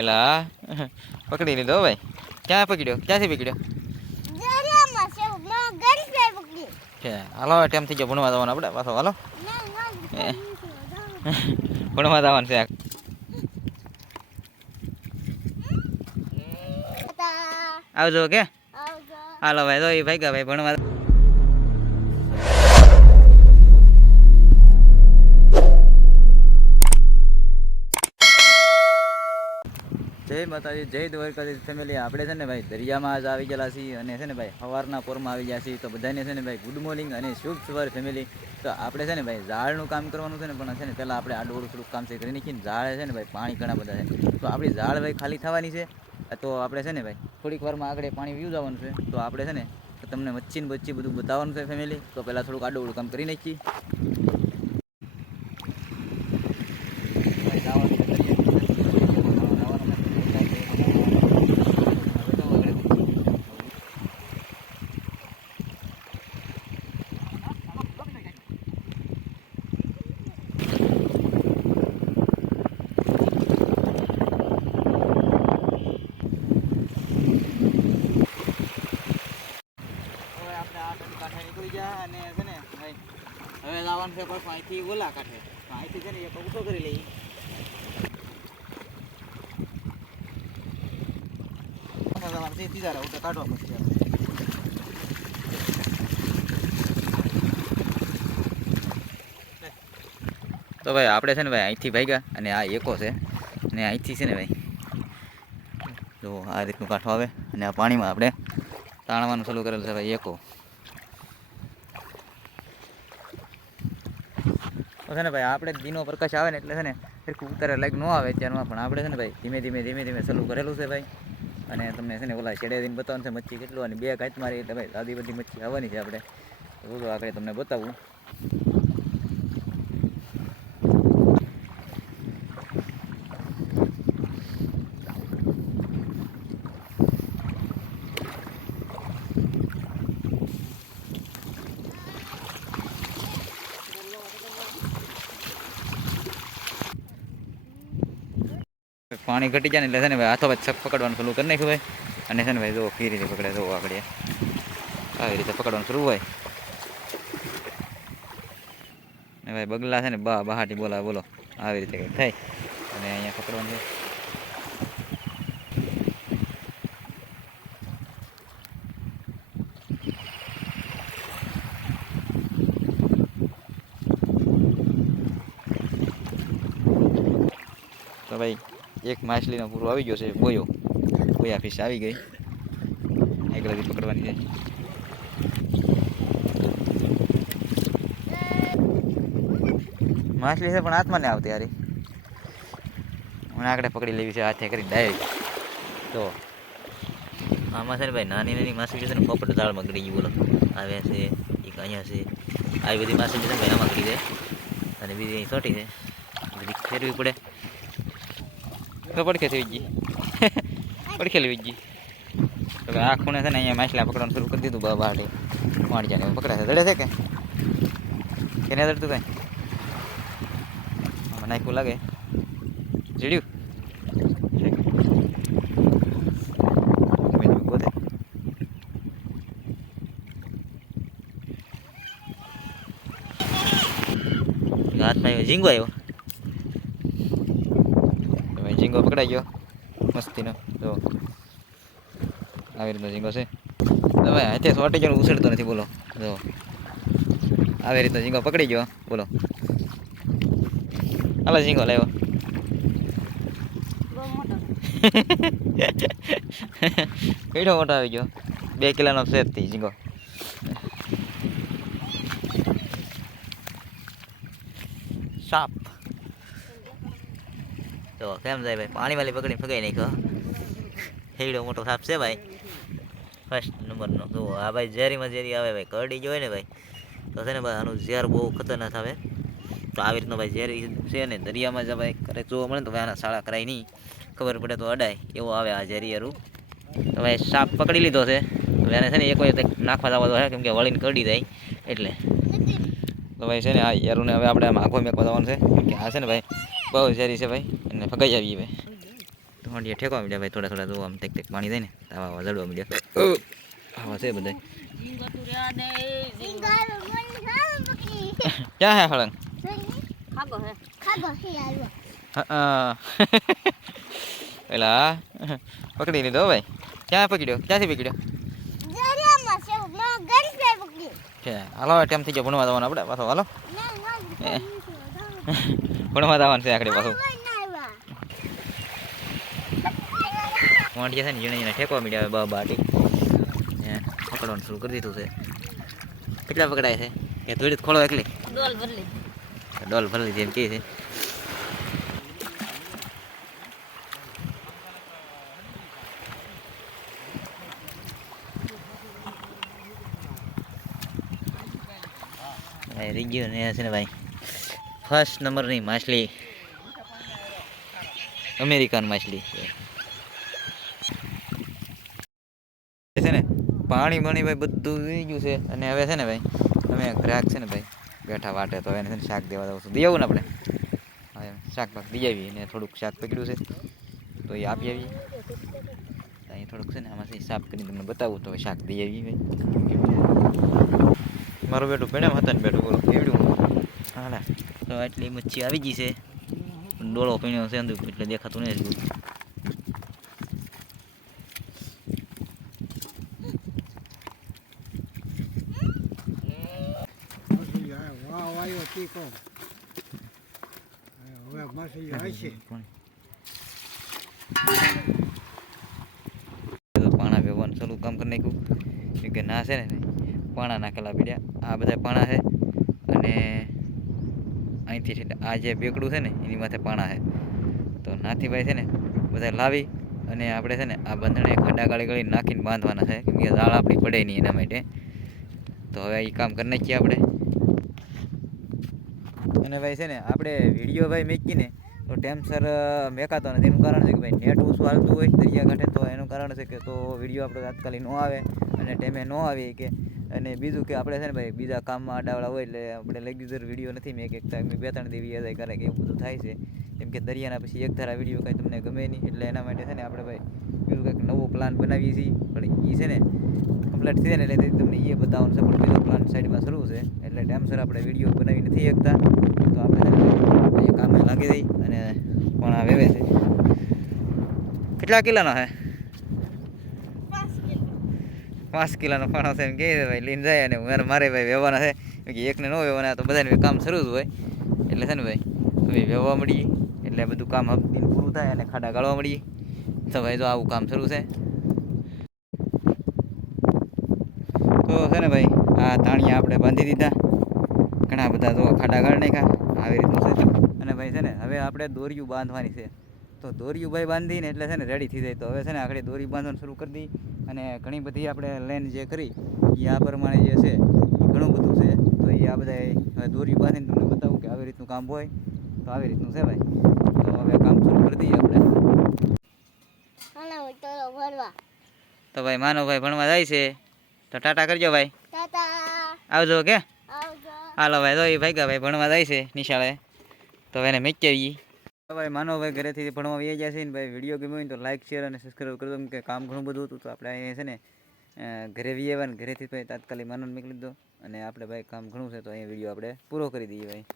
એલા પકડી લીધો ભાઈ. ક્યાં પકડ્યો? ક્યાંથી પકડ્યો છે? હાલો ટાઈમ થઈ ગયો ભણવા જવાનું આપણે પાછો. હાલો ભણવા જવાનું છે. આવજો કે હાલો ભાઈ. તો એ ભાઈ ભાઈ ભણવા. જય માતાજી, જય દ્વારકાધીશ ફેમિલી. આપણે છે ને ભાઈ દરિયામાં આજ આવી ગયેલા છીએ અને છે ને ભાઈ સવારના પોરમાં આવી ગયા છીએ. તો બધાને છે ને ભાઈ ગુડ મોર્નિંગ અને શુભ સવાર ફેમિલી. તો આપણે છે ને ભાઈ ઝાડનું કામ કરવાનું છે ને, પણ છે ને પહેલાં આપણે આડું થોડુંક કામ છે કરી નાખીને. ઝાડ છે ને ભાઈ પાણી ઘણા બધા છે, તો આપણી ઝાડ ભાઈ ખાલી થવાની છે. તો આપણે છે ને ભાઈ થોડીક વારમાં આગળ પાણી પીવું જવાનું છે. તો આપણે છે ને તમને મચ્છી ને બચ્ચી બધું બતાવવાનું છે ફેમિલી. તો પહેલાં થોડુંક આડું કામ કરી નાખીએ. નીકળી ગયા અને છે ને ભાઈ હવે લાવવાનું છે પાછું અહીંથી ઓલા કાંઠે. અહીંથી છે ને એક ઊંચો કરી લઈએ. સીધા ઊંચો કાઢવા પડશે. તો ભાઈ આપણે છે ને ભાઈ અહીંથી ભાગ્યા અને આ એકો છે અને અહીંથી છે ને ભાઈ જો આ રીતનું કાંઠો આવે અને આ પાણીમાં આપણે તાણવાનું ચાલુ કરેલું છે ભાઈ એકો. તો છે ને ભાઈ આપણે દીનો પ્રકાશ આવે ને એટલે છે ને સરખું ઉતારે લાઈક ન આવે અત્યારમાં, પણ આપણે છે ને ભાઈ ધીમે ધીમે ચાલુ કરેલું છે ભાઈ. અને તમને છે ને ઓલા છેડે દઈને બતાવવાનું છે મચ્છી કેટલું, અને 2 કાંચ મારી એટલે ભાઈ દાદી બધી મચ્છી આવવાની છે. આપણે તો આગળ તમને બતાવું. પાણી ઘટી જાય ને એટલે છે ને ભાઈ હાથો ભાઈ છક પકડવાનું શરૂ કરી નાખ્યું ભાઈ. અને છે ને ભાઈ જો કઈ રીતે પકડે જો આગળ આવી રીતે પકડવાનું શરૂ હોય ને ભાઈ. બગલા છે ને બહાટી બોલા બોલો આવી રીતે કંઈક થાય અને અહીંયા પકડવાનું છે. તો ભાઈ એક માછલીનો પૂરો આવી ગયો છે. બોયા ફિશ આવી ગઈ. આગળથી પકડવાની છે. માછલી છે પણ હાથમાં ને આવતી યારી. મને આગળ પકડી લેવી છે હાથે કરી ડાયરેક્ટ. તો આમાં છે ને ભાઈ નાની માછલી છે ને પોપટ દાળમાં ગળી ગઈ બોલો. આવ્યા છે એક અહીંયા છે. આવી બધી માછલી છે ને ભાઈ આમાં ગળી જાય અને બીજી અહીં ચોટી છે. બધી ફેરવી પડે તો પડખે થઈ ગઈ પડખે લેવી ગઈ. તો આ ખૂણે છે ને અહીંયા માછલા પકડવાનું શરૂ કરી દીધું. બહાડે માણી જાય પકડાશે. દડે છે કે નહીં દડતું કાંઈ આમાં નાખવું લાગે જીડ્યું પોતે. હાથમાં ઝીંગો આવ્યો. ઝીંગો પકડાઈ ગયો મસ્તીનો. તો આવી રીતનો ઝીંગો છે. તો ભાઈ હાથે સોટી ગયો ઉછળતો નથી બોલો. જો આવી રીતનો ઝીંગો પકડી ગયો બોલો. હાલો ઝીંગો લાવ્યો. કેડો મોટો આવી ગયો. 2 કિલોનો છે ઝીંગો. સાપ તો કેમ જાય ભાઈ પાણી વાળી પકડીને ફગાઈ નાખ્યો. હેડો મોટો સાપ છે ભાઈ ફર્સ્ટ નંબરનો. તો આ ભાઈ ઝેરીમાં ઝેરી આવે ભાઈ. કરડી જો હોય ને ભાઈ તો છે ને ભાઈ આનું ઝેર બહુ ખતરનાક આવે. તો આવી રીતનો ભાઈ ઝેરી છે ને દરિયામાં જ ભાઈ કરે જોવા મળે તો ભાઈ આના શાળા કરાય નહીં, ખબર પડે તો અડાય એવો આવે આ ઝેરી યારું. તો ભાઈ સાપ પકડી લીધો છે. તો એને છે ને એક વખત નાખવા જવા દો છે કેમ કે વળીને કરડી જાય એટલે. તો ભાઈ છે ને આ યારુને હવે આપણે આમ આખો મેકવા જવાનું છે કેમ કે આ છે ને ભાઈ બહુ ઝેરી છે ભાઈ. એને ફગાઈ આવીએ ભાઈ. તો મોઢિયા ઠેકવા મળ્યા ભાઈ થોડા થોડા. તો આમ ટેક ટેક પાણી થાય ને આવા જડવા મળ્યા. આવા છે બધા. ક્યાં હે હળંગ? પેલા પકડી લીધો ભાઈ. ક્યાં પકડ્યો? ક્યાંથી પકડ્યો? હાલો ટાઈમ થઈ ગયો ભણવા જવાનું આપણે પાછો. હાલો ભણવા જવાનું છે આખડે પાછું. મોઢિયા છે ને જેને જેને ઠેકવા મળ્યા હવે બાટી પકડવાનું શરૂ કરી દીધું છે. કેટલા પકડાય છે કે થોડી ખોળો એકલી? ડોલ ભરી લીધી એમ કે છે. રહી ગયો ને છે ને ભાઈ ફર્સ્ટ નંબરની માછલી, અમેરિકન માછલી છે ને. પાણી પાણી ભાઈ બધું થઈ ગયું છે. અને હવે છે ને ભાઈ અમે ગ્રાહક છે ને ભાઈ બેઠા વાટે તો એને છે ને શાક દેવા દઉં છું. દઈ આવું ને આપણે હવે શાક પાક દઈ આવીએ. ને થોડુંક શાક પકડ્યું છે તો એ આપી આવીએ. અહીં થોડુંક છે ને આમાંથી સાફ કરીને તમને બતાવું તો શાક દઈ આવીએ ભાઈ. મારું બેટું પેણામ હતા ને બેટું બોલો કેવડું હા. તો એટલી મચ્છી આવી ગઈ છે. ડોળો પીણ્યો છે અંદર એટલે દેખાતું નહીં એટલું. પાણા ભેગવાનું ચાલુ કામ કરી નાખ્યું કે ના છે ને પાણા નાખેલા પીડ્યા. આ બધા પાણા છે અને અહીંથી આ જે બેકડું છે ને એની માથે પાણા છે. તો નાથીભાઈ છે ને બધા લાવી અને આપણે છે ને આ બંધણે ખાડા ગાળી ગાળી નાખીને બાંધવાના છે કેમ કે દાળ આપણી પડે નહીં એના માટે. તો હવે એ કામ કરી નાખીએ આપણે. અને ભાઈ છે ને આપણે વિડીયો ભાઈ મેકીને તો ટાઈમસર મેકાતો નથી. એનું કારણ છે કે ભાઈ નેટ ઓછું હાલતું હોય દરિયાકાંઠે. તો એનું કારણ છે કે તો વિડીયો આપણે તાત્કાલિક ન આવે અને ટાઈમે ન આવી કે. અને બીજું કે આપણે છે ને ભાઈ બીજા કામમાં આડાવાળા હોય એટલે આપણે રેગ્યુલર વિડીયો નથી મેં કે 2-3 દી વ્યાજ કરે કે એવું બધું થાય છે. કેમ કે દરિયાના પછી એક ધારા વિડીયો કાંઈ તમને ગમે નહીં. એટલે એના માટે છે ને આપણે ભાઈ બીજું કંઈક નવો પ્લાન બનાવીએ છીએ. પણ એ છે ને કમ્પ્લીટ થઈ જાય ને એટલે તમને એ બતાવવાનું છે. પણ બીજો પ્લાન સાઈડમાં શરૂ છે એટલે ટાઈમસર આપણે વિડીયો બનાવી નથી શકતા. તો આપણે એ કામે લાગી દઈ અને પણ આ વેવે છે. કેટલા કિલોનો છે? 5 કિલોનો ફાણો છે એમ કહે છે ભાઈ. લઈને જાય અને મારે ભાઈ વેવાના છે કે એકને ન વેવાના તો બધાને કામ શરૂ જ હોય. એટલે છે ને ભાઈ હવે વેવા મળીએ એટલે બધું કામ દિન પૂરું થાય અને ખાડા ગાળવા મળીએ. તો ભાઈ જો આવું કામ શરૂ છે. તો છે ને ભાઈ આ તાણિયા આપણે બાંધી દીધા. ઘણા બધા તો ખાડા ગાળી નાખ્યા આવી રીતનું છે. અને ભાઈ છે ને હવે આપણે દોરીયું બાંધવાની છે. તો દોરીયું ભાઈ બાંધીને એટલે છે ને રેડી થઈ જાય. તો હવે છે ને આપણે દોરી બાંધવાનું શરૂ કરી દઈએ. અને ઘણી બધી આપણે લેન જે કરી એ આ પ્રમાણે જે છે એ ઘણું બધું છે. તો એ આ બધા હવે દોરી બાંધીને તમને બતાવું કે આવી રીતનું કામ હોય. તો આવી રીતનું છે ભાઈ. તો હવે કામ શરૂ કરી દઈએ આપણે. તો ભાઈ માનવભાઈ ભણવા જાય છે તો ટાટા કરજો ભાઈ. આવજો કે. હાલો ભાઈ તો એ ભાઈ ભાઈ ભણવા જાય છે નિશાળે. તો એને મેકી આવીએ. ભાઈ માનવભાઈ ઘરેથી ભણવા આવી ગયા છે ને ભાઈ. વિડીયો ગમ્યો હોય તો લાઈક શેર અને સબસ્ક્રાઈબ કરી દો. કે કામ ઘણું બધું હતું તો આપણે અહીંયા છે ને ઘરે વી આવ્યા ને ઘરેથી ભાઈ તાત્કાલિક માનવ નીકળી લીધો. અને આપણે ભાઈ કામ ઘણું છે તો અહીંયા વિડીયો આપણે પૂરો કરી દઈએ ભાઈ.